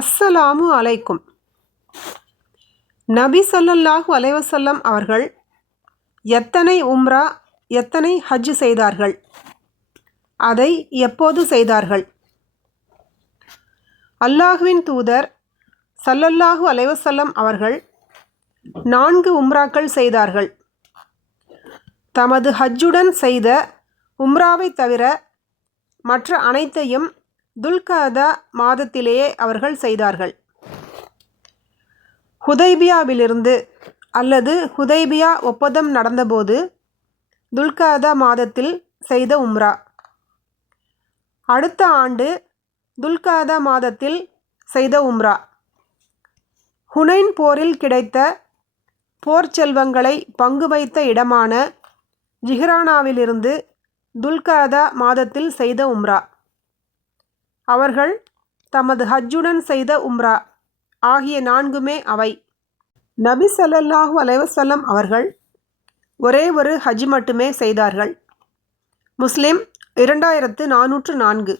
அஸ்ஸலாமு அலைக்கும். நபி ஸல்லல்லாஹு அலைஹி வஸல்லம் அவர்கள் எத்தனை உம்ரா எத்தனை ஹஜ் செய்தார்கள்? அதை எப்போது செய்தார்கள்? அல்லாஹுவின் தூதர் ஸல்லல்லாஹு அலைஹி வஸல்லம் அவர்கள் 4 உம்ராக்கள் செய்தார்கள். தமது ஹஜ்ஜுடன் செய்த உம்ராவை தவிர மற்ற அனைத்தையும் துல்கஅதா மாதத்திலேயே அவர்கள் செய்தார்கள். ஹுதைபியாவிலிருந்து அல்லது ஹுதைபியா ஒப்பந்தம் நடந்தபோது துல்கஅதா மாதத்தில் செய்த உம்ரா. அடுத்த ஆண்டு துல்கஅதா மாதத்தில் செய்த உம்ரா. ஹுனைன் போரில் கிடைத்த போர் செல்வங்களை பங்கு வைத்த இடமான ஜிஹ்ரானாவிலிருந்து துல்கஅதா மாதத்தில் செய்த உம்ரா. அவர்கள் தமது ஹஜ்ஜுடன் செய்த உம்ரா ஆகிய 4மே அவை. நபி ஸல்லல்லாஹு அலைஹி வஸல்லம் அவர்கள் ஒரே ஒரு ஹஜ் மட்டுமே செய்தார்கள். முஸ்லிம் 2404.